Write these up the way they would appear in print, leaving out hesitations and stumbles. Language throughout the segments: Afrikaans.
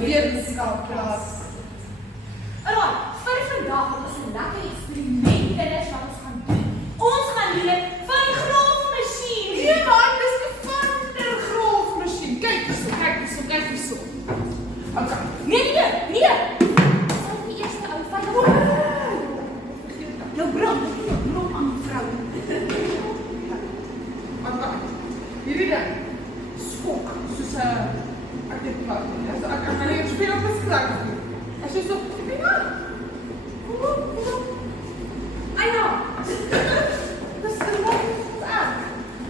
wetenskapklas. Alright, vir vandag het ons 'n lekker eksperiment kinders wat ons gaan doen. Ons gaan leer van die graafmasjien. Nee man, dis die van der graafmasjien. Kyk hierso, kyk hierso, kyk hierso. Okay. Nee. Sal die eerste ou van jou brand aan vrou. Okay. Hierdie ding. Skok soos 'n ek dink wat. Ja, ek gaan net speel op 'n skrak. As jy so dis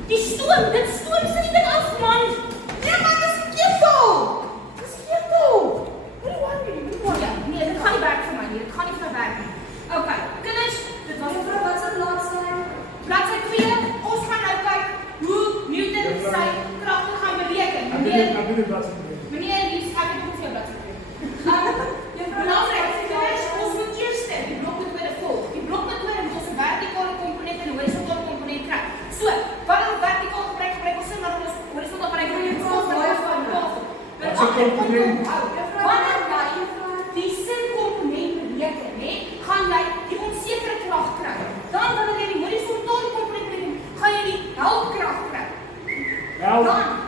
Die stoom, dit stoom sy ding af, man. nee man, dis 'n ketel. Dis 'n ketel. Ja, nee, dit gaan nie werk vir my nie. Dit gaan nie vir my werk nie. Okay, kinders, dit was Juffrou, wat se bladsy? bladsy 2. Ons gaan nou kyk hoe Newton sy kragte gaan bereken. Meneer Lies, ek het ook vir jou bladsy 2. Belangrik, kinders, ons moet eers die blokmetode volg. Die blokmetode moet ons 'n vertikale komponent en 'n horisontale komponent kry. So, wanneer ons vertikaal gebruik ons sin maar ons horisontaal gebruik ons baie van tafel. Wanneer jy die sinkomponent bereken, gaan jy die onsekere krag kry. Dan wanneer jy die horisontale komponent bereken, gaan jy die helpkrag kry. Dan